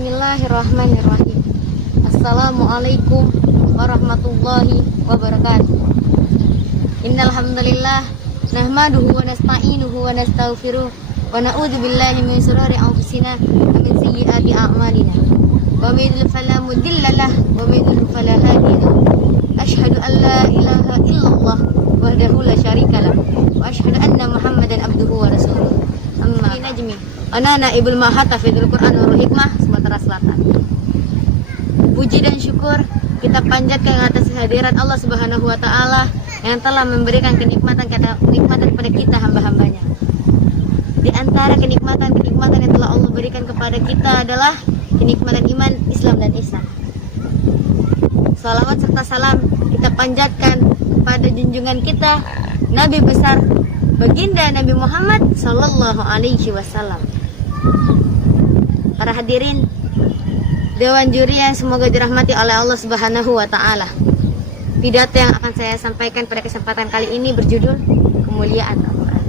Bismillahirrahmanirrahim. Assalamualaikum warahmatullahi wabarakatuh. Innal hamdalillah nahmaduhu wa nasta'inuhu wa nastaghfiruh wa na'udzu billahi min shururi anfusina wa min sayyiati a'malina. Wa may yudlil fala mudilla lahu wa may yudlil fala hadiya lahu. Asyhadu an la ilaha illallah wahdahu la syarika lahu wa asyhadu anna Muhammadan abduhu wa rasuluh. Amma najmi Anana Ibul Mahafizul Quran Nurul Hikmah, Sumatera Selatan. Puji dan syukur kita panjatkan atas kehadirat Allah Subhanahu wa taala yang telah memberikan kenikmatan kepada kita hamba-hambanya. Di antara kenikmatan yang telah Allah berikan kepada kita adalah kenikmatan iman, Islam dan ihsan. Salawat serta salam kita panjatkan kepada junjungan kita, Nabi besar baginda Nabi Muhammad sallallahu alaihi wasallam. Para hadirin Dewan Juri yang semoga dirahmati oleh Allah Subhanahu wa taala. Pidato yang akan saya sampaikan pada kesempatan kali ini berjudul Kemuliaan Al-Qur'an.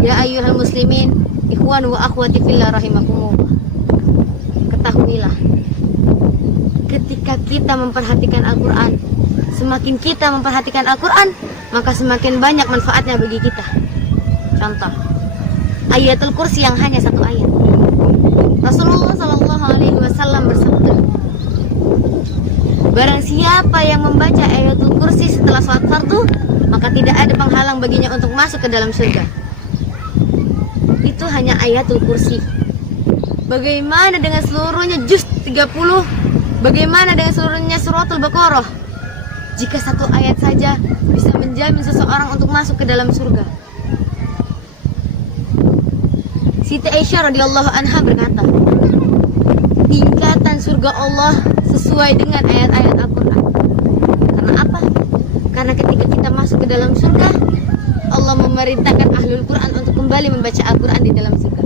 Ya ayyuhal muslimin, ikhwan wa akhwati fillah rahimakumullah. Ketahuilah, ketika kita memperhatikan Al-Qur'an, semakin kita memperhatikan Al-Qur'an, maka semakin banyak manfaatnya bagi kita. Contoh, Ayatul Kursi yang hanya satu ayat. Rasulullah Shallallahu Alaihi Wasallam bersabda, barang siapa yang membaca Ayatul Kursi setelah sholat fardu, maka tidak ada penghalang baginya untuk masuk ke dalam surga. Itu hanya Ayatul Kursi. Bagaimana dengan seluruhnya juz 30? Bagaimana dengan seluruhnya suratul Baqarah? Jika satu ayat saja bisa menjamin seseorang untuk masuk ke dalam surga. Siti Aisyah radhiyallahu anha berkata, tingkatan surga Allah sesuai dengan ayat-ayat Al-Quran. Karena apa? Karena ketika kita masuk ke dalam surga, Allah memerintahkan ahlul Quran untuk kembali membaca Al-Quran di dalam surga.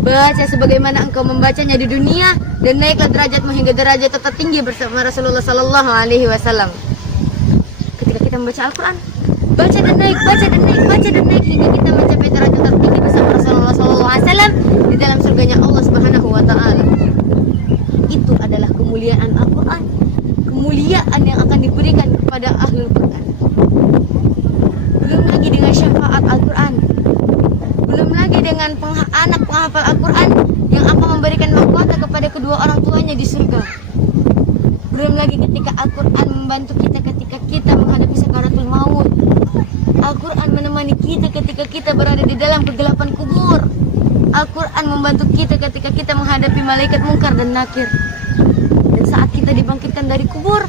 Baca sebagaimana engkau membacanya di dunia, dan naiklah derajatmu hingga derajat tertinggi bersama Rasulullah Sallallahu Alaihi Wasallam. Ketika kita membaca Al-Quran, baca dan naik hingga kita mencapai derajat tertinggi bersama Rasulullah Sallallahu Alaihi Wasallam di dalam surganya Allah Subhanahu Wa Taala. Itu adalah kemuliaan Al-Quran, kemuliaan yang akan diberikan kepada ahlul Quran. Belum lagi dengan syafaat Al-Quran, belum lagi dengan anak penghafal Al-Quran yang akan memberikan mahkota kepada kedua orang tuanya di surga. Belum lagi ketika Al-Quran membantu kita ketika kita menghadapi sakaratul maut. Al-Quran menemani kita ketika kita berada di dalam kegelapan kubur. Al-Quran membantu kita ketika kita menghadapi malaikat mungkar dan nakir. Dan saat kita dibangkitkan dari kubur,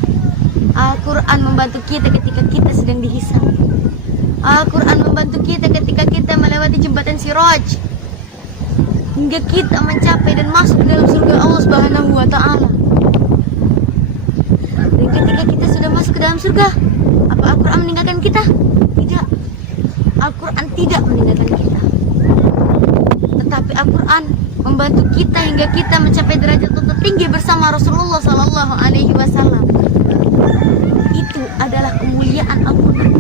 Al-Quran membantu kita ketika kita sedang dihisab. Al-Quran membantu kita ketika kita melewati jembatan Siraj, hingga kita mencapai dan masuk ke dalam surga Allah Subhanahu wa taala. Dan ketika kita sudah masuk ke dalam surga, apa Al-Quran meninggalkan kita? Tidak. Al-Quran tidak meninggalkan kita. Tetapi Al-Quran membantu kita hingga kita mencapai derajat tertinggi bersama Rasulullah Sallallahu Alaihi Wasallam. Itu adalah kemuliaan Al-Quran.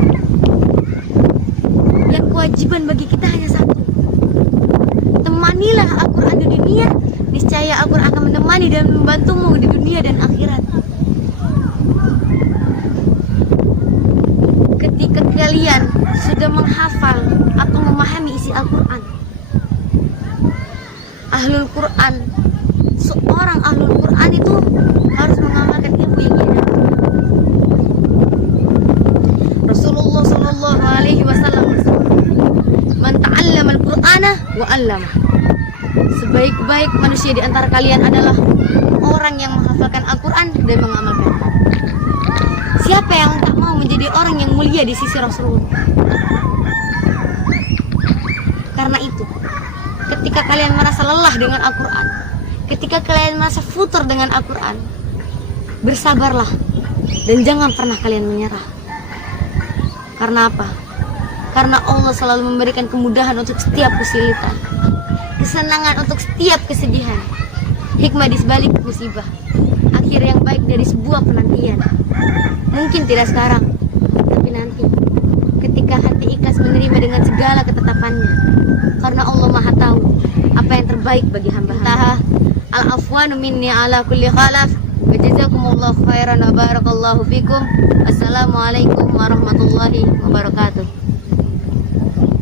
Yang kewajiban bagi kita hanya satu. Temanilah Al-Quran di dunia, niscaya Al-Quran akan menemani dan membantumu di dunia dan akhirat. Ketika kalian sudah menghafal atau memahami isi Al-Quran, ahlul Quran, seorang ahlul Quran itu harus mengamalkan ilmu yang dia dapat. Rasulullah Sallallahu Alaihi Wasallam bersabda, man ta'allama al-Qur'ana wa 'allamah. Sebaik-baik manusia di antara kalian adalah orang yang menghafalkan Al-Quran dan mengamalkan. Siapa yang tak mau menjadi orang yang mulia di sisi Rasulullah? Karena itu, ketika kalian merasa lelah dengan Al-Quran, ketika kalian merasa futur dengan Al-Quran, bersabarlah dan jangan pernah kalian menyerah. Karena apa? Karena Allah selalu memberikan kemudahan untuk setiap kesulitan, kesenangan untuk setiap kesedihan, hikmah di sebalik musibah, akhir yang baik dari sebuah penantian. Mungkin tidak sekarang, tapi nanti ketika hati ikhlas menerima dengan segala ketetapannya. Karena Allah Maha tahu apa yang terbaik terbaik bagi hamba-hamba. Al-afwanu minni ala kulli khalaf. Wa jazakumullahu khairan wa barakallahu fikum. Assalamualaikum warahmatullahi wabarakatuh.